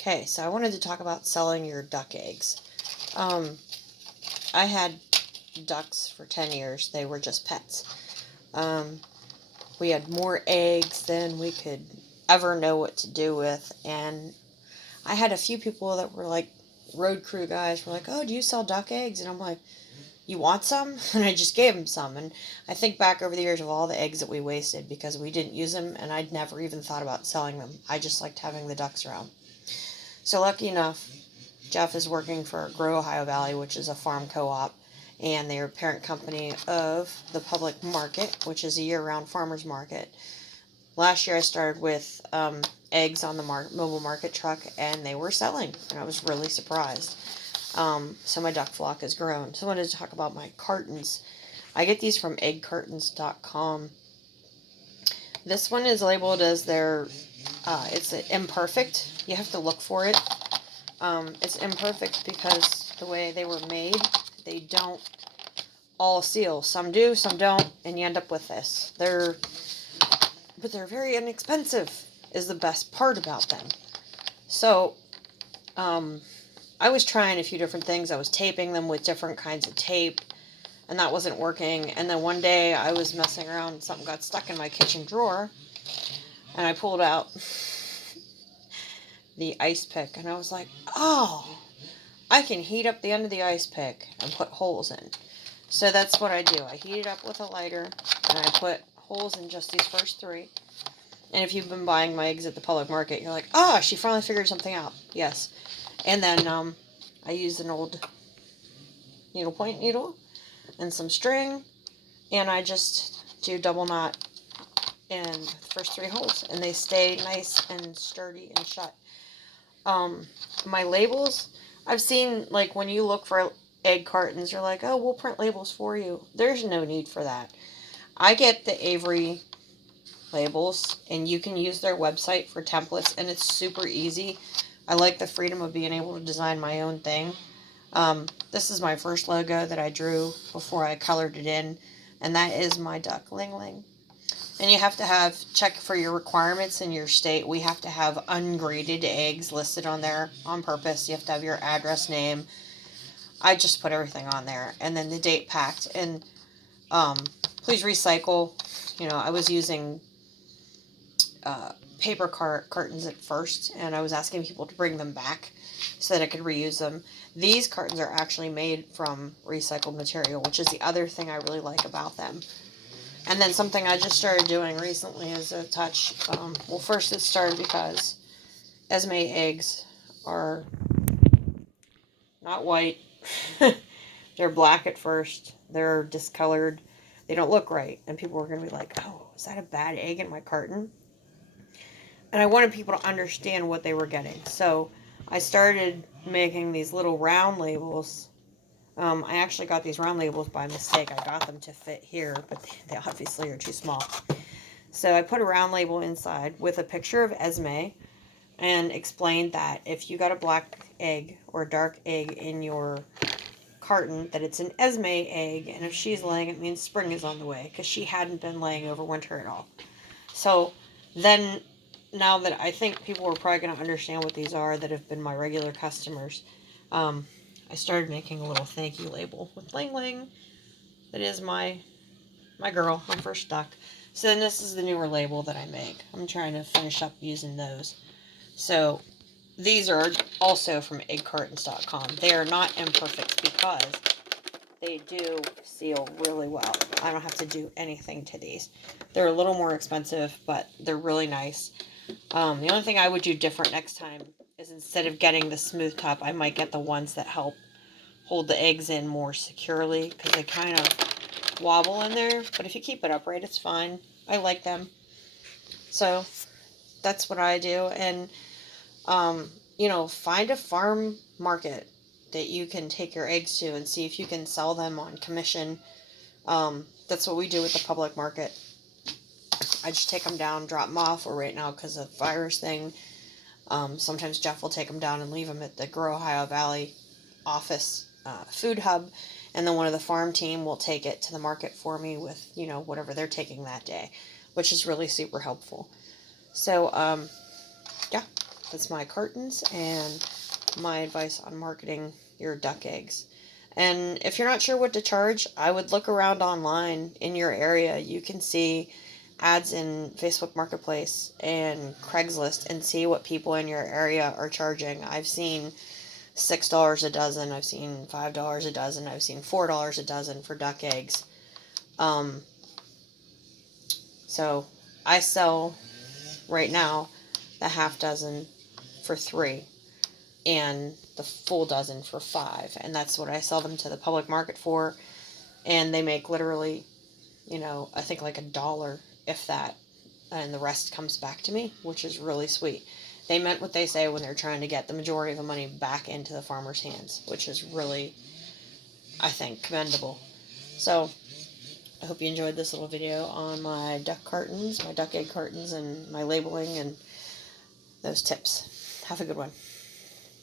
Okay, so I wanted to talk about selling your duck eggs. Um, I had ducks for 10 years. They were just pets. Um, we had more eggs than we could ever know what to do with. And I had a few people that were like road crew guys were like, "Oh, do you sell duck eggs?" And I'm like, "You want some?" And I just gave them some. And I think back over the years of all the eggs that we wasted because we didn't use them, and I'd never even thought about selling them. I just liked having the ducks around. So lucky enough, Jeff is working for Grow Ohio Valley, which is a farm co-op, and they're a parent company of the Public Market, which is a year-round farmers market. Last year I started with eggs on the mobile market truck, and they were selling, and I was really surprised. So my duck flock has grown. So I wanted to talk about my cartons. I get these from eggcartons.com. This one is labeled as it's imperfect. You have to look for it. It's imperfect because the way they were made, they don't all seal. Some do, some don't, and you end up with this. But they're very inexpensive, is the best part about them. So, I was trying a few different things. I was taping them with different kinds of tape, and that wasn't working. And then one day I was messing around and something got stuck in my kitchen drawer, and I pulled out the ice pick, and I was like, oh, I can heat up the end of the ice pick and put holes in. So that's what I do. I heat it up with a lighter, and I put holes in just these first three. And if you've been buying my eggs at the public market, you're like, oh, she finally figured something out. Yes. And then I use an old needlepoint needle and some string, and I just do double knot in the first three holes, and they stay nice and sturdy and shut. My labels, I've seen, like, when you look for egg cartons, you're like, oh, we'll print labels for you. There's no need for that. I get the Avery labels, and you can use their website for templates, and it's super easy. I like the freedom of being able to design my own thing. This is my first logo that I drew before I colored it in, and that is my duck Ling Ling. And you have to check for your requirements in your state. We have to have ungraded eggs listed on there on purpose. You have to have your address, name. I just put everything on there, and then the date packed. And please recycle. I was using paper cartons at first, and I was asking people to bring them back so that I could reuse them. These cartons are actually made from recycled material, which is the other thing I really like about them. And then something I just started doing recently is a touch. First it started because Esme eggs are not white. They're black at first. They're discolored. They don't look right. And people were going to be like, oh, is that a bad egg in my carton? And I wanted people to understand what they were getting. So I started making these little round labels. I actually got these round labels by mistake. I got them to fit here, but they obviously are too small. So I put a round label inside with a picture of Esme and explained that if you got a black egg or a dark egg in your carton, that it's an Esme egg, and if she's laying, it means spring is on the way, because she hadn't been laying over winter at all. So then, now that I think people are probably going to understand what these are that have been my regular customers, I started making a little thank you label with Ling Ling. That is my girl, my first duck. So then this is the newer label that I make. I'm trying to finish up using those. So these are also from eggcartons.com. They are not imperfect because they do seal really well. I don't have to do anything to these. They're a little more expensive, but they're really nice. The only thing I would do different next time is instead of getting the smooth top, I might get the ones that help hold the eggs in more securely, because they kind of wobble in there. But if you keep it upright, it's fine. I like them. So that's what I do. And, find a farm market that you can take your eggs to and see if you can sell them on commission. That's what we do with the public market. I just take them down, drop them off, or right now because of the virus thing, sometimes Jeff will take them down and leave them at the Grow Ohio Valley office food hub, and then one of the farm team will take it to the market for me with, whatever they're taking that day, which is really super helpful. So, yeah, that's my cartons and my advice on marketing your duck eggs. And if you're not sure what to charge, I would look around online in your area. You can see ads in Facebook Marketplace and Craigslist and see what people in your area are charging. I've seen $6 a dozen, I've seen $5 a dozen, I've seen $4 a dozen for duck eggs. So I sell right now the half dozen for $3 and the full dozen for $5, and that's what I sell them to the public market for. And they make literally, I think like $1, if that, and the rest comes back to me, which is really sweet. They meant what they say when they're trying to get the majority of the money back into the farmer's hands, which is really, I think, commendable. So I hope you enjoyed this little video on my duck cartons, my duck egg cartons, and my labeling and those tips. Have a good one.